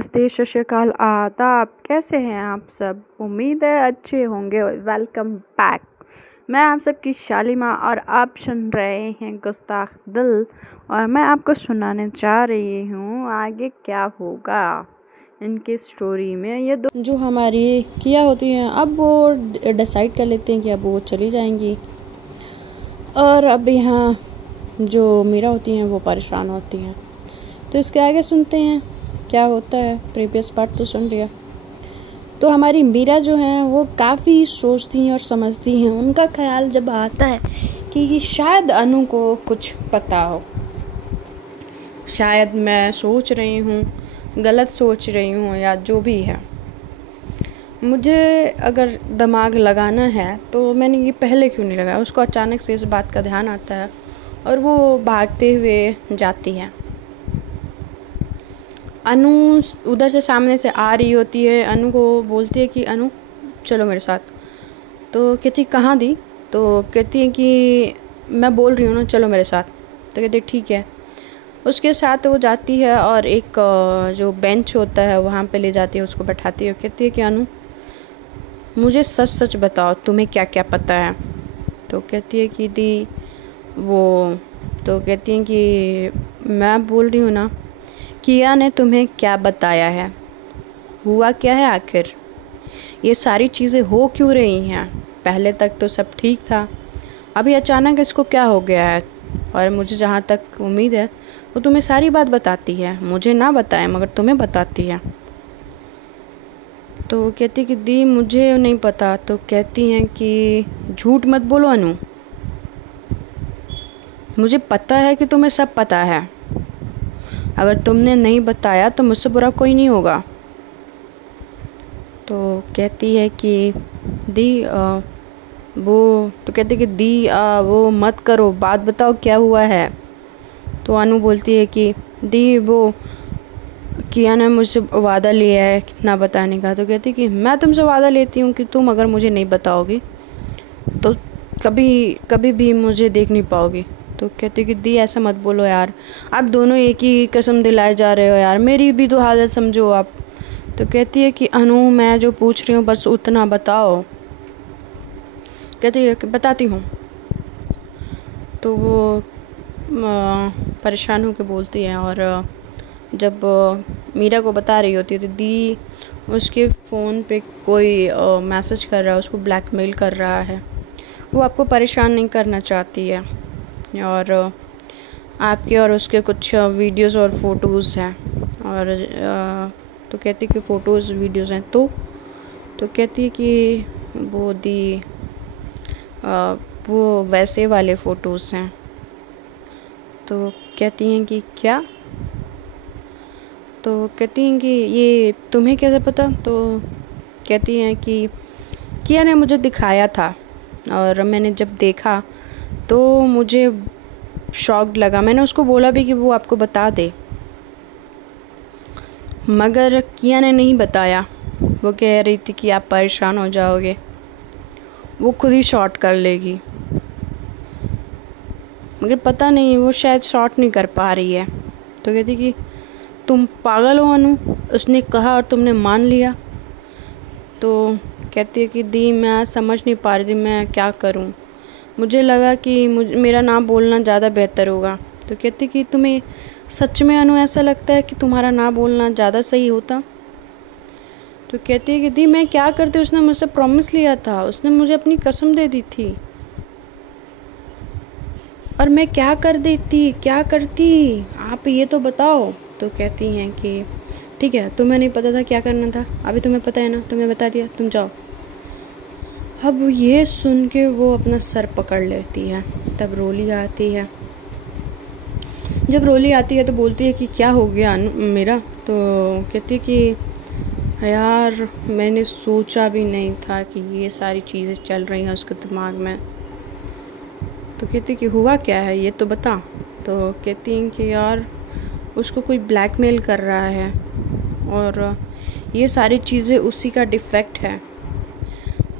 नमस्ते, सत श्री अकाल, आदाब। कैसे हैं आप सब? उम्मीद है अच्छे होंगे। Welcome back. मैं आप सबकी शालिमा और आप सुन रहे हैं गुस्ताख दिल। और मैं आपको सुनाने जा रही हूँ आगे क्या होगा इनकी स्टोरी में। ये दो जो हमारी किया होती हैं, अब वो डिसाइड कर लेते हैं कि अब वो चली जाएंगी, और अब यहाँ जो मीरा होती हैं वो परेशान होती हैं। तो इसके आगे सुनते हैं क्या होता है। प्रीवियस पार्ट तो सुन लिया। तो हमारी मीरा जो हैं वो काफ़ी सोचती हैं और समझती हैं। उनका ख्याल जब आता है कि शायद अनु को कुछ पता हो, शायद मैं सोच रही हूँ, गलत सोच रही हूँ, या जो भी है, मुझे अगर दिमाग लगाना है तो मैंने ये पहले क्यों नहीं लगाया। उसको अचानक से इस बात का ध्यान आता है और वो भागते हुए जाती है। अनु उधर से सामने से आ रही होती है। अनु को बोलती है कि अनु चलो मेरे साथ। तो कहती कहाँ दी? तो कहती है कि मैं बोल रही हूँ ना, चलो मेरे साथ। तो कहती ठीक है। उसके साथ वो जाती है और एक जो बेंच होता है वहाँ पे ले जाती है, उसको बैठाती है। कहती है कि अनु मुझे सच सच बताओ, तुम्हें क्या क्या पता है? तो कहती है कि दी वो, तो कहती है कि मैं बोल रही हूँ ना, किया ने तुम्हें क्या बताया है? हुआ क्या है आखिर? ये सारी चीज़ें हो क्यों रही हैं? पहले तक तो सब ठीक था, अभी अचानक इसको क्या हो गया है? और मुझे जहाँ तक उम्मीद है वो तुम्हें सारी बात बताती है, मुझे ना बताए मगर तुम्हें बताती है। तो कहती कि दी मुझे नहीं पता। तो कहती हैं कि झूठ मत बोलो अनु, मुझे पता है कि तुम्हें सब पता है। अगर तुमने नहीं बताया तो मुझसे बुरा कोई नहीं होगा। तो कहती है कि दी वो, तो कहती कि दी वो मत करो, बात बताओ क्या हुआ है। तो अनु बोलती है कि दी वो किया ने मुझसे वादा लिया है ना बताने का। तो कहती कि मैं तुमसे वादा लेती हूँ कि तुम अगर मुझे नहीं बताओगी तो कभी कभी भी मुझे देख नहीं पाओगी। तो कहती कि दी ऐसा मत बोलो यार, आप दोनों एक ही कसम दिलाए जा रहे हो यार, मेरी भी तो हालत समझो आप। तो कहती है कि अनु मैं जो पूछ रही हूँ बस उतना बताओ। कहती है कि बताती हूँ। तो वो परेशान होकर बोलती है, और जब मीरा को बता रही होती है तो दी उसके फ़ोन पे कोई मैसेज कर रहा है, उसको ब्लैकमेल कर रहा है। वो आपको परेशान नहीं करना चाहती है, और आपके और उसके कुछ वीडियोस और फ़ोटोज़ हैं। और तो कहती कि फ़ोटोज़ वीडियोस हैं। तो कहती है कि वो दी वो वैसे वाले फ़ोटोज़ हैं। तो कहती हैं कि क्या? तो कहती हैं कि ये तुम्हें कैसे पता? तो कहती हैं कि किया ने मुझे दिखाया था, और मैंने जब देखा तो मुझे शॉक्ड लगा। मैंने उसको बोला भी कि वो आपको बता दे, मगर किया ने नहीं बताया। वो कह रही थी कि आप परेशान हो जाओगे, वो खुद ही शॉर्ट कर लेगी। मगर पता नहीं, वो शायद शॉर्ट नहीं कर पा रही है। तो कहती कि तुम पागल हो अनु, उसने कहा और तुमने मान लिया। तो कहती है कि दी मैं समझ नहीं पा रही थी मैं क्या करूं, मुझे लगा कि मेरा ना बोलना ज़्यादा बेहतर होगा। तो कहती कि तुम्हें सच में अनु ऐसा लगता है कि तुम्हारा ना बोलना ज़्यादा सही होता? तो कहती है कि दी मैं क्या करती, उसने मुझसे प्रॉमिस लिया था, उसने मुझे अपनी कसम दे दी थी, और मैं क्या कर देती, क्या करती, आप ये तो बताओ। तो कहती हैं कि ठीक है, तुम्हें नहीं पता था क्या करना था, अभी तुम्हें पता है ना, तुमने बता दिया, तुम जाओ। अब ये सुन के वो अपना सर पकड़ लेती है। तब रोली आती है। जब रोली आती है तो बोलती है कि क्या हो गया मेरा? तो कहती है कि यार मैंने सोचा भी नहीं था कि ये सारी चीज़ें चल रही हैं उसके दिमाग में। तो कहती कि हुआ क्या है ये तो बता। तो कहती हैं कि यार उसको कोई ब्लैकमेल कर रहा है, और ये सारी चीज़ें उसी का डिफेक्ट है।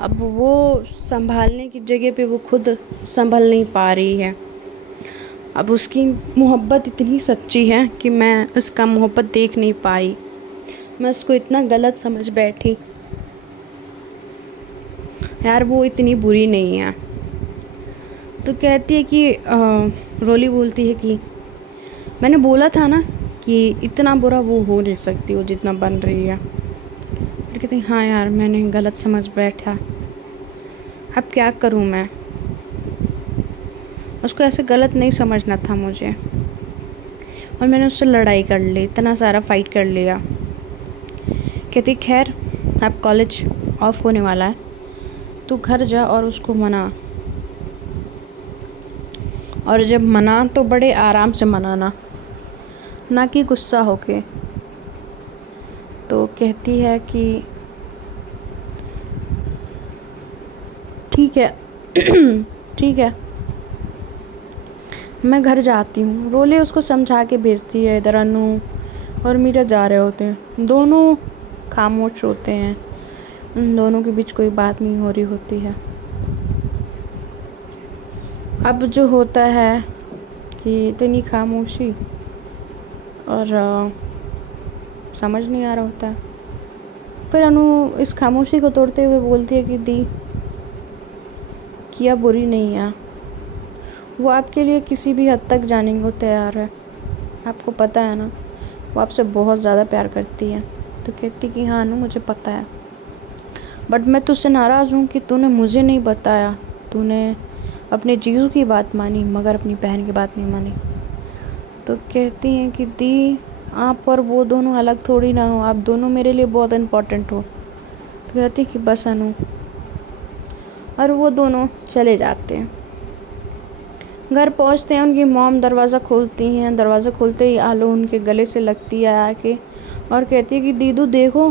अब वो संभालने की जगह पे वो खुद संभल नहीं पा रही है। अब उसकी मोहब्बत इतनी सच्ची है कि मैं उसका मोहब्बत देख नहीं पाई। मैं उसको इतना गलत समझ बैठी। यार वो इतनी बुरी नहीं है। तो कहती है कि रोली बोलती है कि मैंने बोला था ना कि इतना बुरा वो हो नहीं सकती वो जितना बन रही है। फिर कहती है हाँ यार मैंने गलत समझ बैठा, अब क्या करूँ मैं। उसको ऐसे गलत नहीं समझना था मुझे, और मैंने उससे लड़ाई कर ली, इतना सारा फाइट कर लिया। कहती खैर अब कॉलेज ऑफ होने वाला है, तू घर जा और उसको मना, और जब मना तो बड़े आराम से मनाना, ना कि गुस्सा होके। तो कहती है कि ठीक है ठीक है मैं घर जाती हूँ। रोली उसको समझा के भेजती है। इधर अनु और मीरा जा रहे होते हैं, दोनों खामोश होते हैं, उन दोनों के बीच कोई बात नहीं हो रही होती है। अब जो होता है कि इतनी खामोशी और समझ नहीं आ रहा होता है। फिर अनु इस खामोशी को तोड़ते हुए बोलती है कि दी किया बुरी नहीं है, वो आपके लिए किसी भी हद तक जाने को तैयार है, आपको पता है ना, वो आपसे बहुत ज़्यादा प्यार करती है। तो कहती कि हाँ अनु मुझे पता है, बट मैं तुझसे नाराज़ हूँ कि तूने मुझे नहीं बताया, तूने अपने जीजू की बात मानी मगर अपनी बहन की बात नहीं मानी। तो कहती हैं कि दी आप और वो दोनों अलग थोड़ी ना हो, आप दोनों मेरे लिए बहुत इम्पोर्टेंट हो। तो कहती कि बस अनु, और वो दोनों चले जाते हैं। घर पहुंचते हैं, उनकी मॉम दरवाज़ा खोलती हैं। दरवाज़ा खोलते ही आलो उनके गले से लगती है आके और कहती है कि दीदू देखो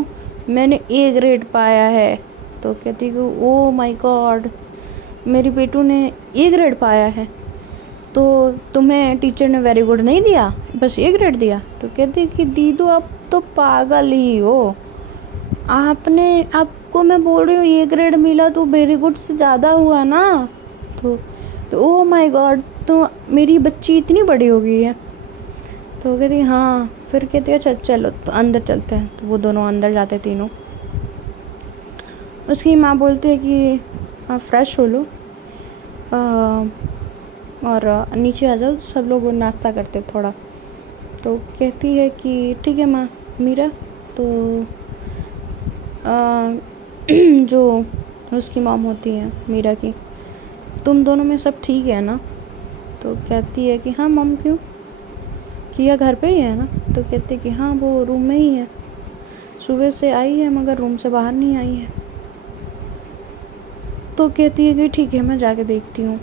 मैंने ए ग्रेड पाया है। तो कहती है कि ओ माय गॉड मेरी बेटू ने ए ग्रेड पाया है, तो तुम्हें टीचर ने वेरी गुड नहीं दिया, बस ए ग्रेड दिया। तो कहती है कि दीदू आप तो पागल ही हो, आपको मैं बोल रही हूँ ए ग्रेड मिला तो वेरी गुड से ज़्यादा हुआ ना। तो ओ माय गॉड तो मेरी बच्ची इतनी बड़ी हो गई है। तो कहती हाँ। फिर कहती है अच्छा चलो तो अंदर चलते हैं। तो वो दोनों अंदर जाते तीनों। उसकी माँ बोलती है कि आप फ्रेश हो लो और नीचे आ जाओ, सब लोग नाश्ता करते थोड़ा। तो कहती है कि ठीक है माँ। मीरा तो जो उसकी मॉम होती है मीरा की, तुम दोनों में सब ठीक है ना। तो कहती है कि हाँ मॉम क्यों, किया घर पे ही है ना। तो कहती है कि हाँ वो रूम में ही है, सुबह से आई है मगर रूम से बाहर नहीं आई है। तो कहती है कि ठीक है मैं जाके देखती हूँ।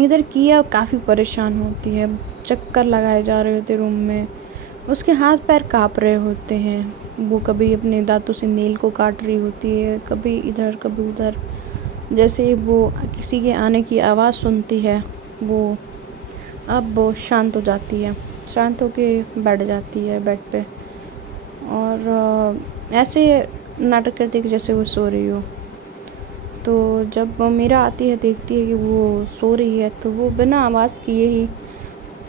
इधर किया काफ़ी परेशान होती है, चक्कर लगाए जा रहे होते रूम में, उसके हाथ पैर काँप रहे होते हैं। वो कभी अपने दांतों से नील को काट रही होती है, कभी इधर कभी उधर। जैसे वो किसी के आने की आवाज़ सुनती है वो अब वो शांत हो जाती है, शांत होके बैठ जाती है बेड पे और ऐसे नाटक करती है कि जैसे वो सो रही हो। तो जब मीरा आती है देखती है कि वो सो रही है, तो वो बिना आवाज़ किए ही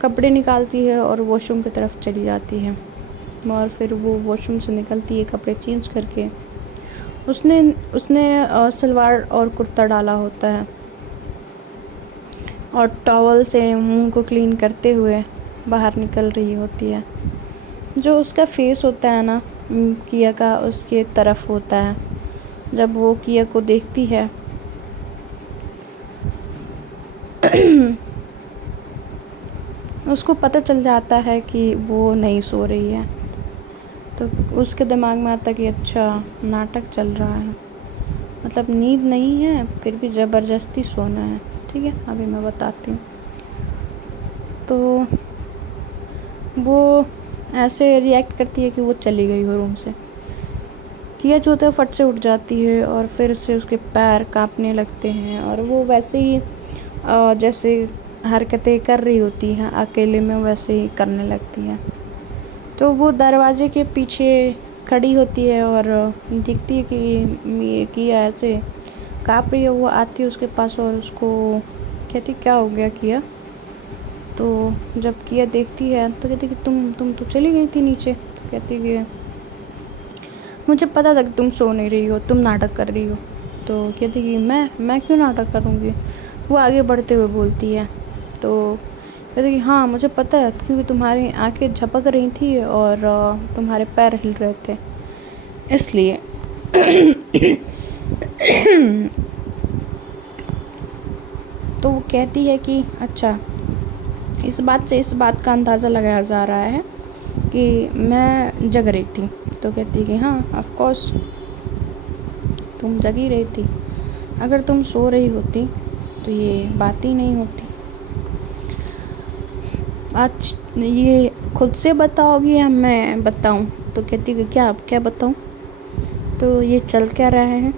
कपड़े निकालती है और वॉशरूम की तरफ चली जाती है। और फिर वो वॉशरूम से निकलती है कपड़े चेंज करके। उसने सलवार और कुर्ता डाला होता है और टॉवल से मुंह को क्लीन करते हुए बाहर निकल रही होती है। जो उसका फेस होता है ना किया का, उसके तरफ होता है। जब वो किया को देखती है उसको पता चल जाता है कि वो नहीं सो रही है। तो उसके दिमाग में आता कि अच्छा नाटक चल रहा है, मतलब नींद नहीं है फिर भी ज़बरदस्ती सोना है। ठीक है अभी मैं बताती हूँ। तो वो ऐसे रिएक्ट करती है कि वो चली गई हो रूम से। किया जो होता है फट से उठ जाती है और फिर से उसके पैर कांपने लगते हैं और वो वैसे ही जैसे हरकतें कर रही होती हैं अकेले में वैसे ही करने लगती है। तो वो दरवाजे के पीछे खड़ी होती है और दिखती है कि किया ऐसे काँप रही है। वो आती है उसके पास और उसको कहती क्या हो गया किया। तो जब किया देखती है तो कहती कि तुम तो चली गई थी नीचे। कहती कि मुझे पता था कि तुम सो नहीं रही हो, तुम नाटक कर रही हो। तो कहती कि मैं क्यों नाटक करूँगी। वो आगे बढ़ते हुए बोलती है। तो कहती कि हाँ मुझे पता है, क्योंकि तुम्हारी आंखें झपक रही थी और तुम्हारे पैर हिल रहे थे इसलिए। तो वो कहती है कि अच्छा, इस बात से इस बात का अंदाज़ा लगाया जा रहा है कि मैं जग रही थी। तो कहती है कि हाँ ऑफ कोर्स तुम जग ही रही थी, अगर तुम सो रही होती तो ये बात ही नहीं होती। आज ये खुद से बताओगी या मैं बताऊं। तो कहती है क्या क्या बताऊं, तो ये चल क्या रहा है।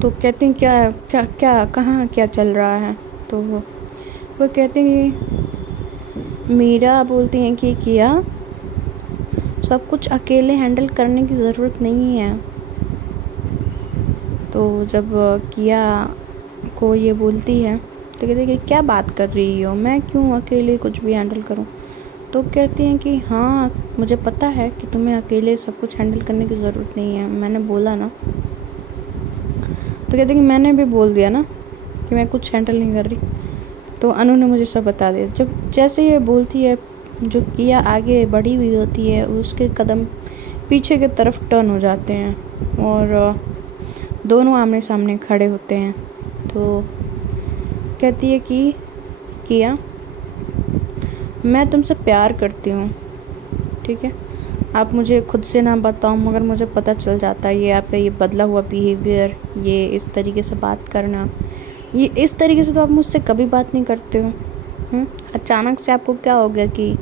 तो कहती हैं क्या क्या क्या कहाँ क्या चल रहा है। तो वो कहती हैं मीरा बोलती हैं कि किया सब कुछ अकेले हैंडल करने की ज़रूरत नहीं है। तो जब किया को ये बोलती है तो कहती है कि क्या बात कर रही हो, मैं क्यों अकेले कुछ भी हैंडल करूं। तो कहती हैं कि हाँ मुझे पता है कि तुम्हें अकेले सब कुछ हैंडल करने की ज़रूरत नहीं है, मैंने बोला ना। तो कहती है कि मैंने भी बोल दिया ना कि मैं कुछ हैंडल नहीं कर रही। तो अनु ने मुझे सब बता दिया। जब जैसे ये बोलती है, जो किया आगे बढ़ी हुई होती है, उसके कदम पीछे की तरफ टर्न हो जाते हैं और दोनों आमने सामने खड़े होते हैं। तो कहती है कि किया मैं तुमसे प्यार करती हूँ, ठीक है, आप मुझे खुद से ना बताओ मगर मुझे पता चल जाता है। ये आपका ये बदला हुआ बिहेवियर, ये इस तरीके से बात करना, ये इस तरीके से तो आप मुझसे कभी बात नहीं करते हो। अचानक से आपको क्या हो गया कि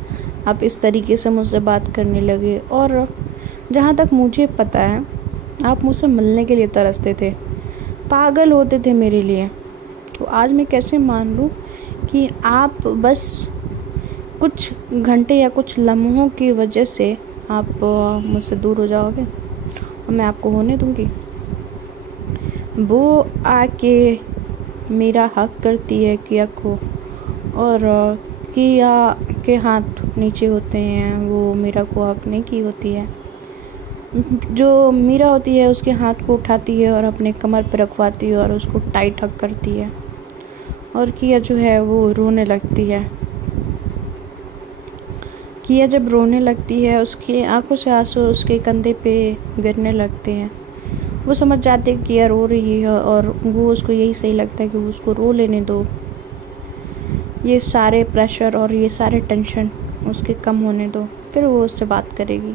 आप इस तरीके से मुझसे बात करने लगे। और जहाँ तक मुझे पता है आप मुझसे मिलने के लिए तरसते थे, पागल होते थे मेरे लिए। तो आज मैं कैसे मान लूँ कि आप बस कुछ घंटे या कुछ लम्हों की वजह से आप मुझसे दूर हो जाओगे और मैं आपको होने दूँगी। वो आके मेरा हक करती है किया को, और किया के हाथ नीचे होते हैं, वो मीरा को हक नहीं की होती है। जो मीरा होती है उसके हाथ को उठाती है और अपने कमर पर रखवाती है और उसको टाइट हक करती है। और किया जो है वो रोने लगती है। किया जब रोने लगती है उसकी आंखों से आंसू उसके कंधे पे गिरने लगते हैं। वो समझ जाते हैं कि किया रो रही है और वो उसको यही सही लगता है कि वो उसको रो लेने दो, ये सारे प्रेशर और ये सारे टेंशन उसके कम होने दो, फिर वो उससे बात करेगी।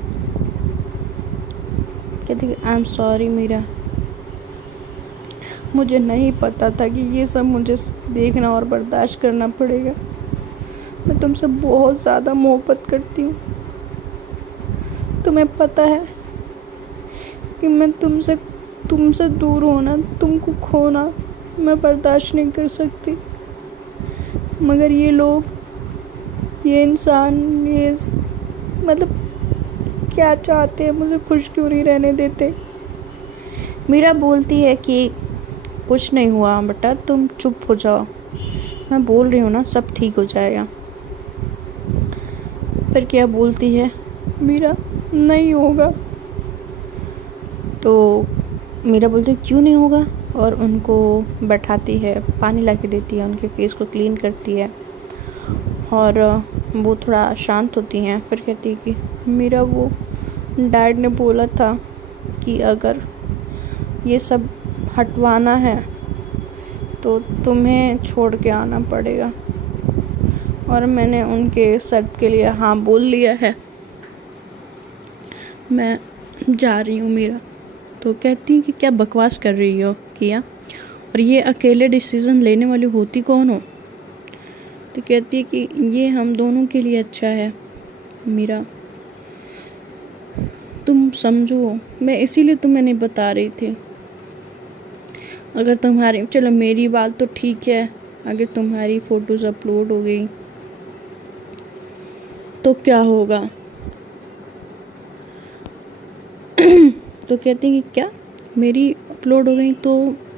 कहती आई एम सॉरी मीरा, मुझे नहीं पता था कि ये सब मुझे देखना और बर्दाश्त करना पड़ेगा। मैं तुमसे बहुत ज़्यादा मोहब्बत करती हूँ। तुम्हें पता है कि मैं तुमसे दूर होना, तुमको खोना मैं बर्दाश्त नहीं कर सकती। मगर ये लोग, ये इंसान, ये मतलब क्या चाहते हैं, मुझे खुश क्यों नहीं रहने देते। मीरा बोलती है कि कुछ नहीं हुआ बेटा, तुम चुप हो जाओ, मैं बोल रही हूँ ना सब ठीक हो जाएगा। फिर क्या बोलती है मीरा नहीं होगा। तो मीरा बोलती है क्यों नहीं होगा, और उनको बैठाती है, पानी ला के देती है, उनके फेस को क्लीन करती है और वो थोड़ा शांत होती हैं। फिर कहती है कि मीरा वो डैड ने बोला था कि अगर ये सब हटवाना है तो तुम्हें छोड़ के आना पड़ेगा, और मैंने उनके शर्त के लिए हाँ बोल लिया है, मैं जा रही हूँ मीरा। तो कहती है कि क्या बकवास कर रही हो किया, और ये अकेले डिसीज़न लेने वाली होती कौन हो। तो कहती है कि ये हम दोनों के लिए अच्छा है मीरा, तुम समझो, मैं इसीलिए तुम्हें नहीं बता रही थी। अगर तुम्हारी, चलो मेरी बात तो ठीक है, अगर तुम्हारी फ़ोटोज़ अपलोड हो गई तो क्या होगा। तो कहती हैं कि क्या मेरी अपलोड हो गई तो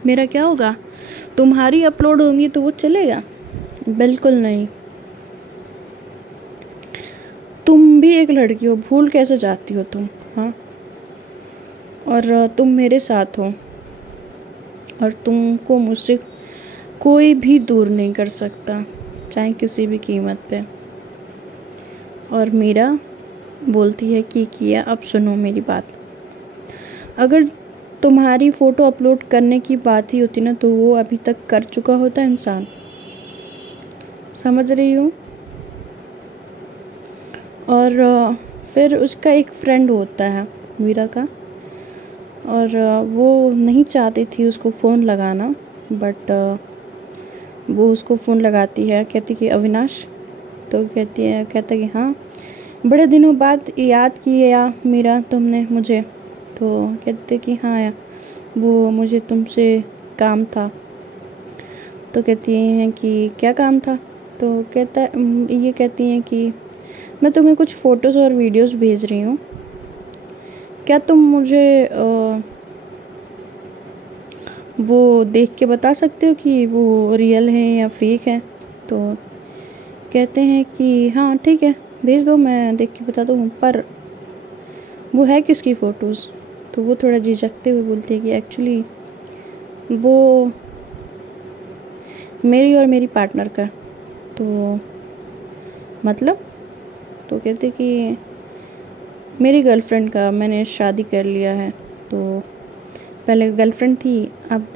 मेरा क्या होगा, तुम्हारी अपलोड होंगी तो वो चलेगा, बिल्कुल नहीं। तुम भी एक लड़की हो, भूल कैसे जाती हो तुम? हाँ, और तुम मेरे साथ हो और तुमको मुझसे कोई भी दूर नहीं कर सकता, चाहे किसी भी कीमत पे। और मीरा बोलती है कि किया, अब सुनो मेरी बात। अगर तुम्हारी फ़ोटो अपलोड करने की बात ही होती ना, तो वो अभी तक कर चुका होता इंसान। समझ रही हूँ। और फिर उसका एक फ्रेंड होता है मीरा का, और वो नहीं चाहती थी उसको फ़ोन लगाना, बट वो उसको फ़ोन लगाती है, कहती कि अविनाश। तो कहता कि हाँ, बड़े दिनों बाद याद किया मीरा तुमने मुझे। तो कहते कि हाँ यार, वो मुझे तुमसे काम था। तो कहती हैं कि क्या काम था? तो ये कहती हैं कि मैं तुम्हें कुछ फ़ोटोज़ और वीडियोस भेज रही हूँ, क्या तुम मुझे वो देख के बता सकते हो कि वो रियल है या फेक है? तो कहते हैं कि हाँ ठीक है, भेज दो, मैं देख के बता दूँ, पर वो है किसकी फ़ोटोज़? तो वो थोड़ा झिझकते हुए बोलती है कि एक्चुअली वो मेरी और मेरी पार्टनर का। तो मतलब? तो कहते कि मेरी गर्लफ्रेंड का, मैंने शादी कर लिया है। तो पहले गर्लफ्रेंड थी, अब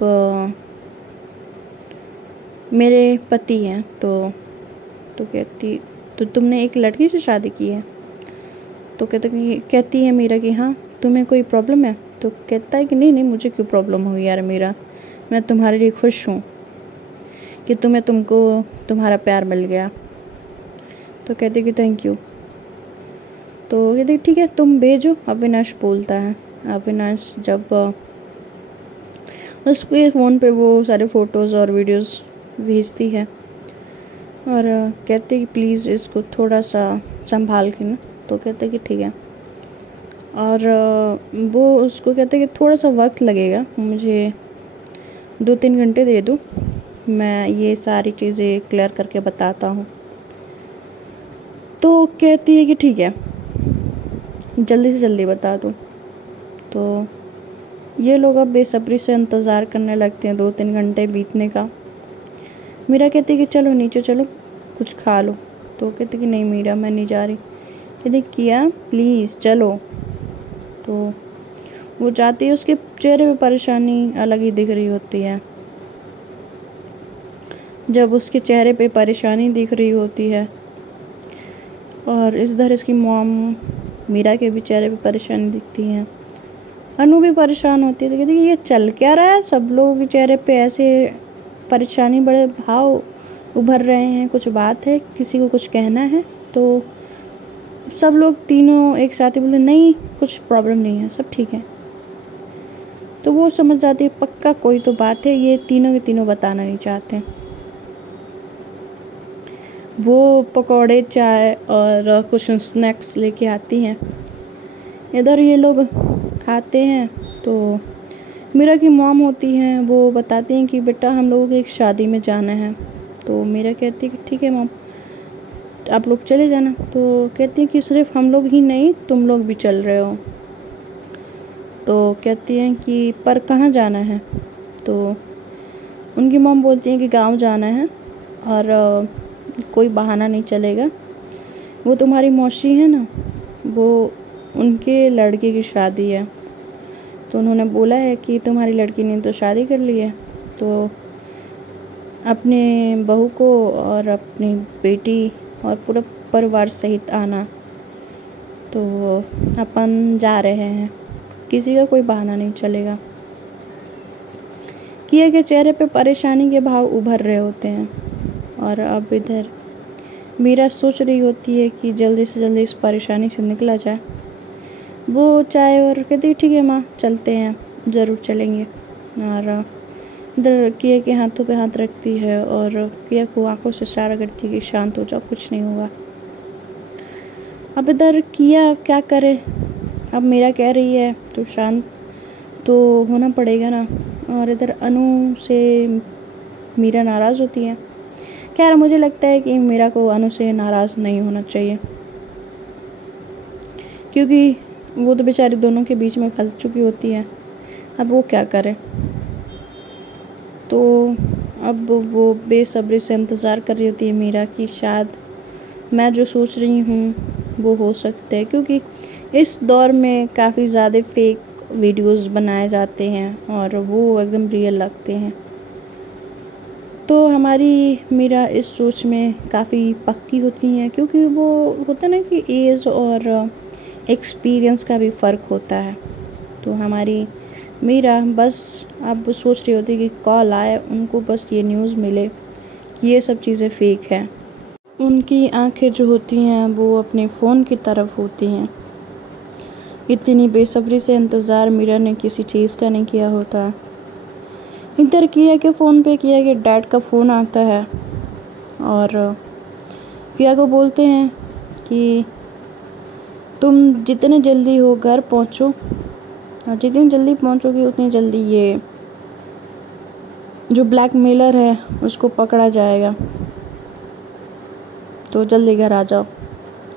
मेरे पति हैं। तो कहती, तो तुमने एक लड़की से शादी की है? तो कहती है मीरा कि हाँ, तुम्हें कोई प्रॉब्लम है? तो कहता है कि नहीं नहीं, मुझे क्यों प्रॉब्लम होगी यार मीरा, मैं तुम्हारे लिए खुश हूँ कि तुमको तुम्हारा प्यार मिल गया। तो कहते कि थैंक यू। तो कहते ठीक है, तुम भेजो। अविनाश बोलता है। अविनाश जब उसके फ़ोन पे वो सारे फ़ोटोज़ और वीडियोस भेजती है, और कहते कि प्लीज़ इसको थोड़ा सा संभाल के ना। तो कहते कि ठीक है। और वो उसको कहते कि थोड़ा सा वक्त लगेगा, मुझे 2-3 घंटे दे दो, मैं ये सारी चीज़ें क्लियर करके बताता हूँ। तो कहती है कि ठीक है, जल्दी से जल्दी बता दो। तो ये लोग अब बेसब्री से इंतज़ार करने लगते हैं 2-3 घंटे बीतने का। मीरा कहती कि चलो नीचे चलो, कुछ खा लो। तो कहती कि नहीं मीरा, मैं नहीं जा रही। कहती किया प्लीज़ चलो। तो वो जाती है, उसके चेहरे पे परेशानी अलग ही दिख रही होती है। जब उसके चेहरे पे परेशानी दिख रही होती है, और इस तरह इसकी मॉम मीरा के भी चेहरे पे परेशानी दिखती है। अनु भी परेशान होती है। तो कहती है ये चल क्या रहा है, सब लोगों के चेहरे पे ऐसे परेशानी, बड़े भाव उभर रहे हैं, कुछ बात है, किसी को कुछ कहना है? तो सब लोग तीनों एक साथ ही बोलते नहीं, कुछ प्रॉब्लम नहीं है, सब ठीक है। तो वो समझ जाती है पक्का कोई तो बात है, ये तीनों के तीनों बताना नहीं चाहते। वो पकौड़े, चाय और कुछ स्नैक्स लेके आती हैं। इधर ये लोग खाते हैं। तो मीरा की मॉम होती हैं, वो बताती हैं कि बेटा हम लोगों को एक शादी में जाना है। तो मीरा कहती है कि ठीक है मॉम, आप लोग चले जाना। तो कहती हैं कि सिर्फ हम लोग ही नहीं, तुम लोग भी चल रहे हो। तो कहती हैं कि पर कहाँ जाना है? तो उनकी मॉम बोलती हैं कि गांव जाना है, और कोई बहाना नहीं चलेगा। वो तुम्हारी मौसी है ना, वो उनके लड़के की शादी है, तो उन्होंने बोला है कि तुम्हारी लड़की ने तो शादी कर ली है, तो अपने बहू को और अपनी बेटी और पूरा परिवार सहित आना। तो अपन जा रहे हैं, किसी का कोई बहाना नहीं चलेगा। किया के चेहरे पे परेशानी के भाव उभर रहे होते हैं। और अब इधर मीरा सोच रही होती है कि जल्दी से जल्दी इस परेशानी से निकला जाए। वो चाय और कहती ठीक है माँ, चलते हैं, ज़रूर चलेंगे। और इधर किया के हाथों पे हाथ रखती है और किया को आंखों से इशारा करती है कि शांत हो जाओ, कुछ नहीं होगा। अब इधर किया क्या करे, अब मीरा कह रही है तो शांत तो होना पड़ेगा ना। और इधर अनु से मीरा नाराज़ होती है। खैर मुझे लगता है कि मीरा को अनु से नाराज़ नहीं होना चाहिए। क्योंकि वो तो बेचारी दोनों के बीच में फंस चुकी होती है। अब वो क्या करे। तो अब वो बेसब्री से इंतज़ार कर रही होती है मीरा की शायद मैं जो सोच रही हूँ वो हो सकता है, क्योंकि इस दौर में काफ़ी ज़्यादा फेक वीडियोस बनाए जाते हैं और वो एकदम रियल लगते हैं। तो हमारी मीरा इस सोच में काफ़ी पक्की होती हैं, क्योंकि वो होता है ना कि एज और एक्सपीरियंस का भी फ़र्क होता है। तो हमारी मीरा बस अब सोच रही होती है कि कॉल आए, उनको बस ये न्यूज़ मिले कि ये सब चीज़ें फ़ेक हैं। उनकी आंखें जो होती हैं वो अपने फ़ोन की तरफ होती हैं। इतनी बेसब्री से इंतज़ार मीरा ने किसी चीज़ का नहीं किया होता। इधर किया कि फ़ोन पे किया कि डैड का फ़ोन आता है और पिया को बोलते हैं कि तुम जितने जल्दी हो घर पहुँचो, और जितनी जल्दी पहुँचोगी उतनी जल्दी ये जो ब्लैकमेलर है उसको पकड़ा जाएगा, तो जल्दी घर आ जाओ।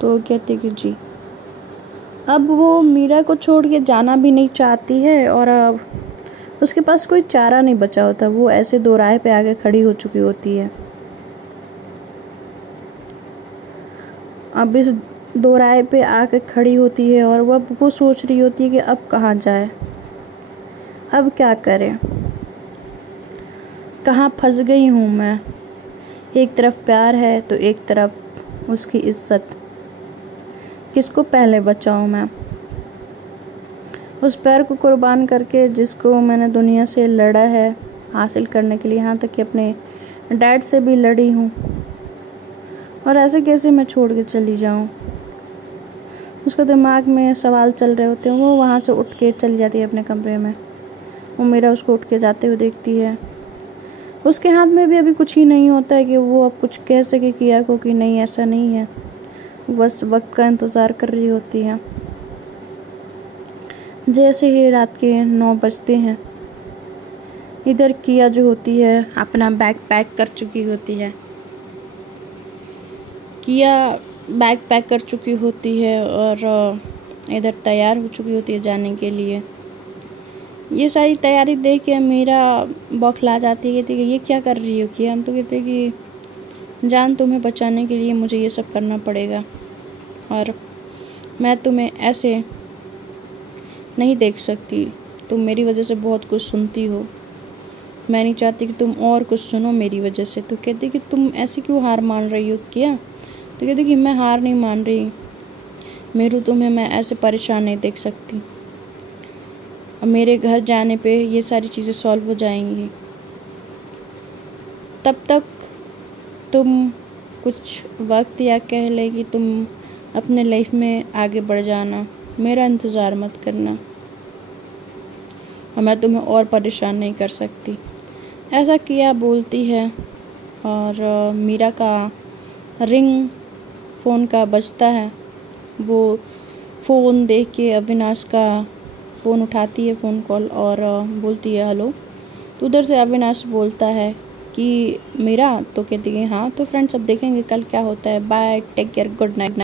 तो कहती कि जी। अब वो मीरा को छोड़ के जाना भी नहीं चाहती है और अब उसके पास कोई चारा नहीं बचा होता। वो ऐसे दो राह पे आके खड़ी हो चुकी होती है। अब इस दो राह पे आके खड़ी होती है और वो सोच रही होती है कि अब कहाँ जाए, अब क्या करें, कहाँ फंस गई हूँ मैं। एक तरफ प्यार है तो एक तरफ उसकी इज्जत, किसको पहले बचाऊँ मैं। उस प्यार को कुर्बान करके जिसको मैंने दुनिया से लड़ा है हासिल करने के लिए, यहाँ तक कि अपने डैड से भी लड़ी हूँ, और ऐसे कैसे मैं छोड़ के चली जाऊँ। उसके दिमाग में सवाल चल रहे होते हैं। वो वहाँ से उठ के चली जाती है अपने कमरे में। वो मीरा उसको उठ के जाते हुए देखती है। उसके हाथ में भी अभी कुछ ही नहीं होता है कि वो अब कुछ कह सके किया को कि नहीं ऐसा नहीं है। बस वक्त का इंतज़ार कर रही होती है। जैसे ही रात के 9 बजते हैं, इधर किया जो होती है अपना बैग पैक कर चुकी होती है। किया बैग पैक कर चुकी होती है और इधर तैयार हो चुकी होती है जाने के लिए। ये सारी तैयारी देख के मीरा बौखला जाती है। कहती है कि ये क्या कर रही हो किया। हम तो कहते हैं कि जान तुम्हें बचाने के लिए मुझे ये सब करना पड़ेगा, और मैं तुम्हें ऐसे नहीं देख सकती। तुम मेरी वजह से बहुत कुछ सुनती हो, मैं नहीं चाहती कि तुम और कुछ सुनो मेरी वजह से। तो कहती कि तुम ऐसे क्यों हार मान रही हो क्या। तो कहती कि मैं हार नहीं मान रही मेरू, तुम्हें मैं ऐसे परेशान नहीं देख सकती। अब मेरे घर जाने पे ये सारी चीज़ें सॉल्व हो जाएंगी, तब तक तुम कुछ वक्त या कह ले कि तुम अपने लाइफ में आगे बढ़ जाना, मेरा इंतज़ार मत करना, और मैं तुम्हें और परेशान नहीं कर सकती। ऐसा किया बोलती है और मीरा का रिंग फ़ोन का बजता है। वो फ़ोन देख के अविनाश का फ़ोन उठाती है, फ़ोन कॉल, और बोलती है हेलो। तो उधर से अविनाश बोलता है कि मीरा। तो कहती है हाँ। तो फ्रेंड्स अब देखेंगे कल क्या होता है। Bye, take care, good night.